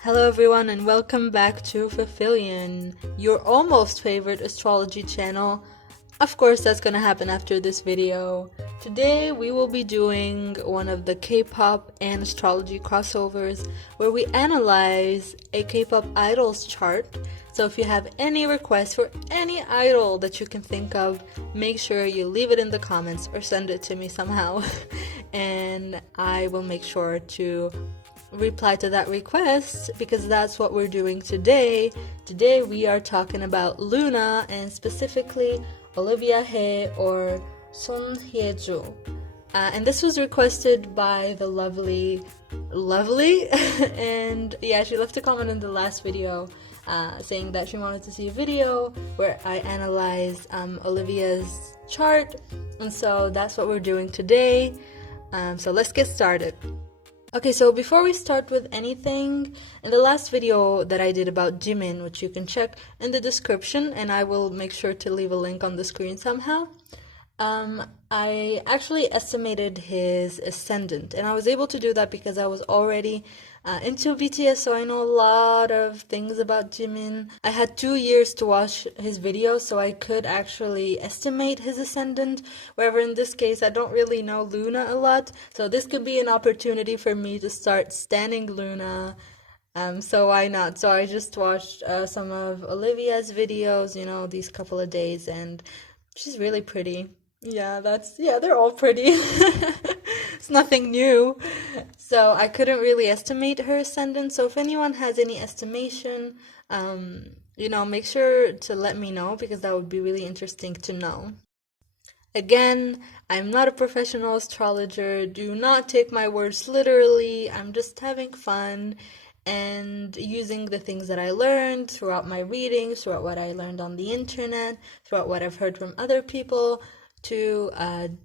Hello everyone and welcome back to Fulfillion, your almost favorite astrology channel. Of course that's gonna happen after this video. Today we will be doing one of the K-pop and astrology crossovers where we analyze a K-pop idol's chart. So if you have any requests for any idol that you can think of, make sure you leave it in the comments or send it to me somehow and I will make sure to reply to that request because that's what we're doing today. Today we are talking about Loona and specifically Olivia Hye or Son Hyeju. And this was requested by the lovely and yeah, she left a comment in the last video saying that she wanted to see a video where I analyze Olivia's chart, and so that's what we're doing today. So let's get started. Okay, so before we start with anything, in the last video that I did about Jimin, which you can check in the description, and I will make sure to leave a link on the screen somehow, I actually estimated his ascendant, and I was able to do that because I was already into BTS, so I know a lot of things about Jimin. I had 2 years to watch his videos, so I could actually estimate his ascendant, wherever in this case I don't really know Loona a lot, so this could be an opportunity for me to start standing Loona. So why not? So I just watched some of Olivia's videos, you know, these couple of days, and she's really pretty. Yeah, they're all pretty. It's nothing new. So I couldn't really estimate her ascendant. So if anyone has any estimation, make sure to let me know because that would be really interesting to know. Again, I'm not a professional astrologer. Do not take my words literally. I'm just having fun and using the things that I learned throughout my readings, throughout what I learned on the internet, throughout what I've heard from other people, to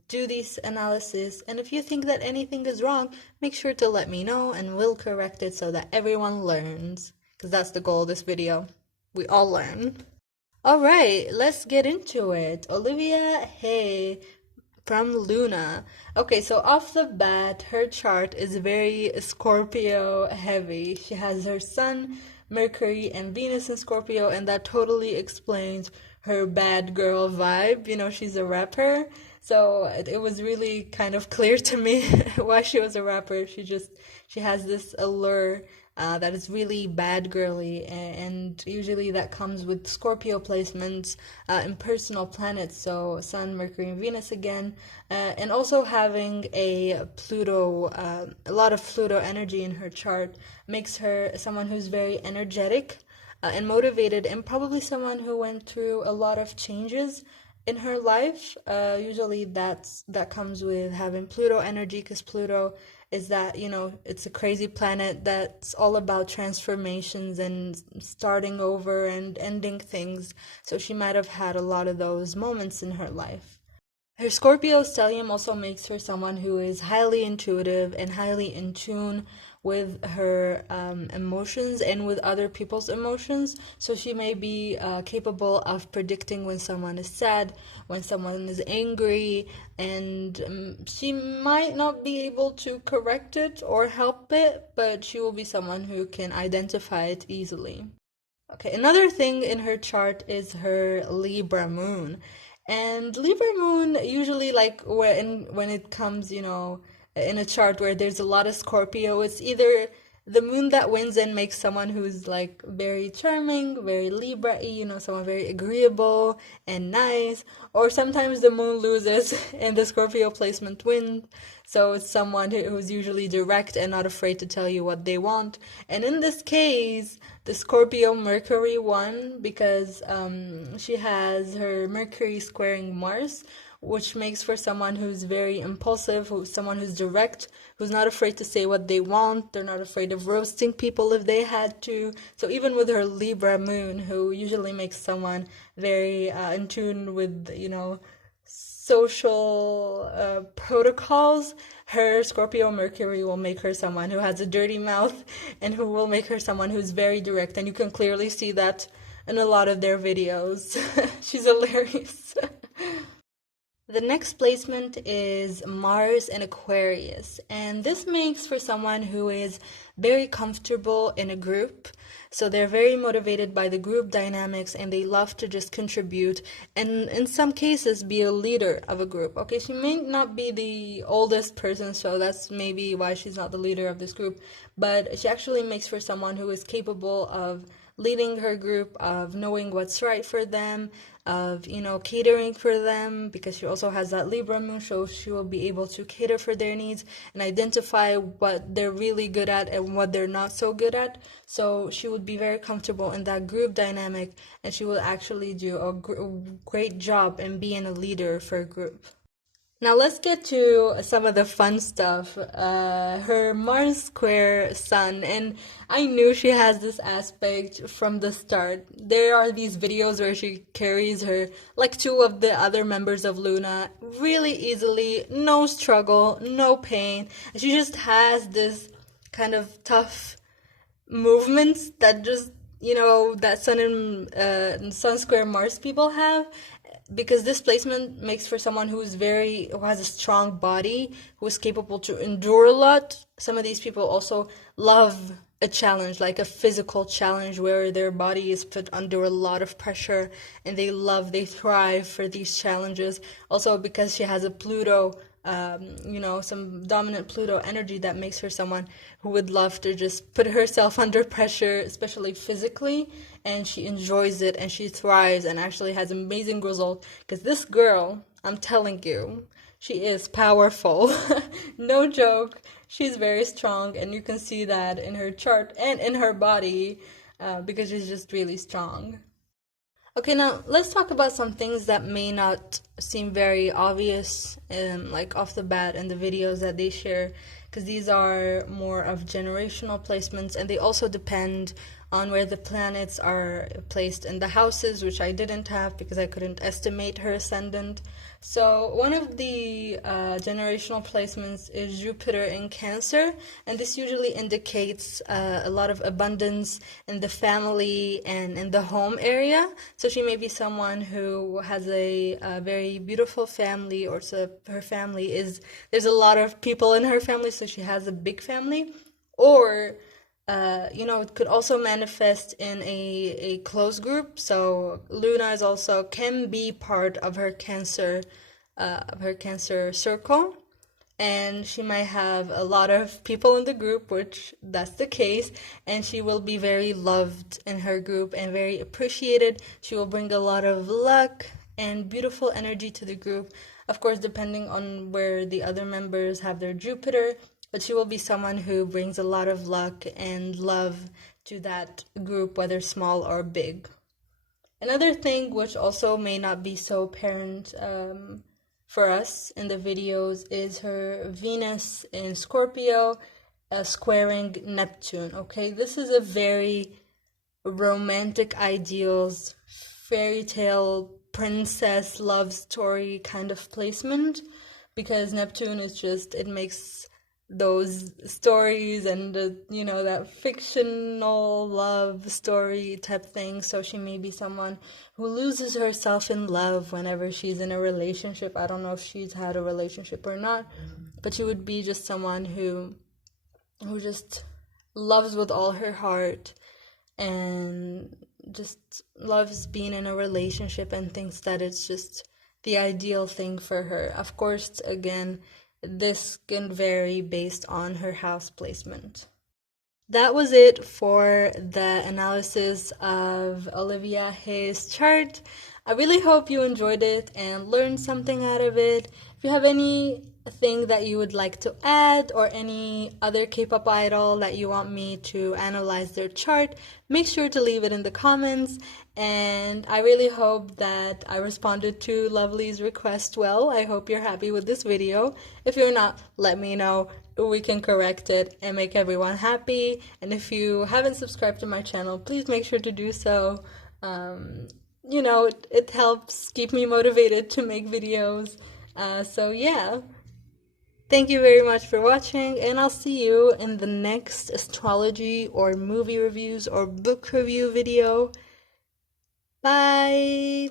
do these analysis. And if you think that anything is wrong, make sure to let me know and we'll correct it so that everyone learns, because that's the goal of this video. We all learn. Alright, let's get into it. Olivia Hye from Loona. Okay, so off the bat, her chart is very Scorpio heavy. She has her Sun, Mercury, and Venus in Scorpio, and that totally explains her bad girl vibe. You know, she's a rapper, so it was really kind of clear to me why she was a rapper. She has this allure that is really bad girly, and usually that comes with Scorpio placements in personal planets, so Sun, Mercury, and Venus again, and also having a lot of Pluto energy in her chart makes her someone who's very energetic and motivated, and probably someone who went through a lot of changes in her life. Usually that comes with having Pluto energy, because Pluto is that, it's a crazy planet that's all about transformations and starting over and ending things. So she might have had a lot of those moments in her life. Her Scorpio stellium also makes her someone who is highly intuitive and highly in tune with her emotions and with other people's emotions. So she may be capable of predicting when someone is sad, when someone is angry, and she might not be able to correct it or help it, but she will be someone who can identify it easily. Okay, another thing in her chart is her Libra Moon. And Libra Moon usually, like when it comes, in a chart where there's a lot of Scorpio, it's either the moon that wins and makes someone who's like very charming, very Libra-y, someone very agreeable and nice, or sometimes the moon loses and the Scorpio placement wins, so it's someone who's usually direct and not afraid to tell you what they want. And in this case, the Scorpio Mercury won because she has her Mercury squaring Mars, which makes for someone who's very impulsive, someone who's direct, who's not afraid to say what they want. They're not afraid of roasting people if they had to. So even with her Libra Moon, who usually makes someone very in tune with, social protocols, her Scorpio Mercury will make her someone who has a dirty mouth and who will make her someone who's very direct. And you can clearly see that in a lot of their videos. She's hilarious. The next placement is Mars in Aquarius, and this makes for someone who is very comfortable in a group. So they're very motivated by the group dynamics and they love to just contribute and in some cases be a leader of a group. Okay, she may not be the oldest person, so that's maybe why she's not the leader of this group, but she actually makes for someone who is capable of leading her group, of knowing what's right for them, of catering for them, because she also has that Libra moon, so she will be able to cater for their needs and identify what they're really good at and what they're not so good at. So she would be very comfortable in that group dynamic, and she will actually do a great job in being a leader for a group. Now let's get to some of the fun stuff. Her Mars square Sun, and I knew she has this aspect from the start. There are these videos where she carries her, like two of the other members of Loona, really easily, no struggle, no pain. And she just has this kind of tough movements that just, that Sun and Sun square Mars people have, because this placement makes for someone who has a strong body, who is capable to endure a lot. Some of these people also love a challenge, like a physical challenge where their body is put under a lot of pressure, and they thrive for these challenges. Also because she has a Pluto, some dominant Pluto energy, that makes her someone who would love to just put herself under pressure, especially physically, and she enjoys it and she thrives and actually has amazing results, because this girl, I'm telling you, she is powerful. No joke. She's very strong, and you can see that in her chart and in her body, because she's just really strong. Okay, now let's talk about some things that may not seem very obvious, like off the bat in the videos that they share, because these are more of generational placements, and they also depend on where the planets are placed in the houses, which I didn't have because I couldn't estimate her ascendant. So one of the generational placements is Jupiter in Cancer, and this usually indicates a lot of abundance in the family and in the home area. So she may be someone who has a very beautiful family, or so her family there's a lot of people in her family, so she has a big family. Or it could also manifest in a close group. So Loona can be part of her Cancer circle, and she might have a lot of people in the group, which that's the case, and she will be very loved in her group and very appreciated. She will bring a lot of luck and beautiful energy to the group, of course depending on where the other members have their Jupiter. But she will be someone who brings a lot of luck and love to that group, whether small or big. Another thing which also may not be so apparent for us in the videos is her Venus in Scorpio squaring Neptune. Okay, this is a very romantic ideals, fairy tale, princess love story kind of placement, because Neptune is just, it makes those stories and that fictional love story type thing. So she may be someone who loses herself in love whenever she's in a relationship. I don't know if she's had a relationship or not, but she would be just someone who just loves with all her heart and just loves being in a relationship and thinks that it's just the ideal thing for her. Of course, again, this can vary based on her house placement. That was it for the analysis of Olivia Hye's chart. I really hope you enjoyed it and learned something out of it. If you have anything that you would like to add, or any other K-pop idol that you want me to analyze their chart, make sure to leave it in the comments. And I really hope that I responded to Lovely's request well. I hope you're happy with this video. If you're not, let me know. We can correct it and make everyone happy. And if you haven't subscribed to my channel, please make sure to do so. It helps keep me motivated to make videos. So yeah, thank you very much for watching, and I'll see you in the next astrology or movie reviews or book review video. Bye!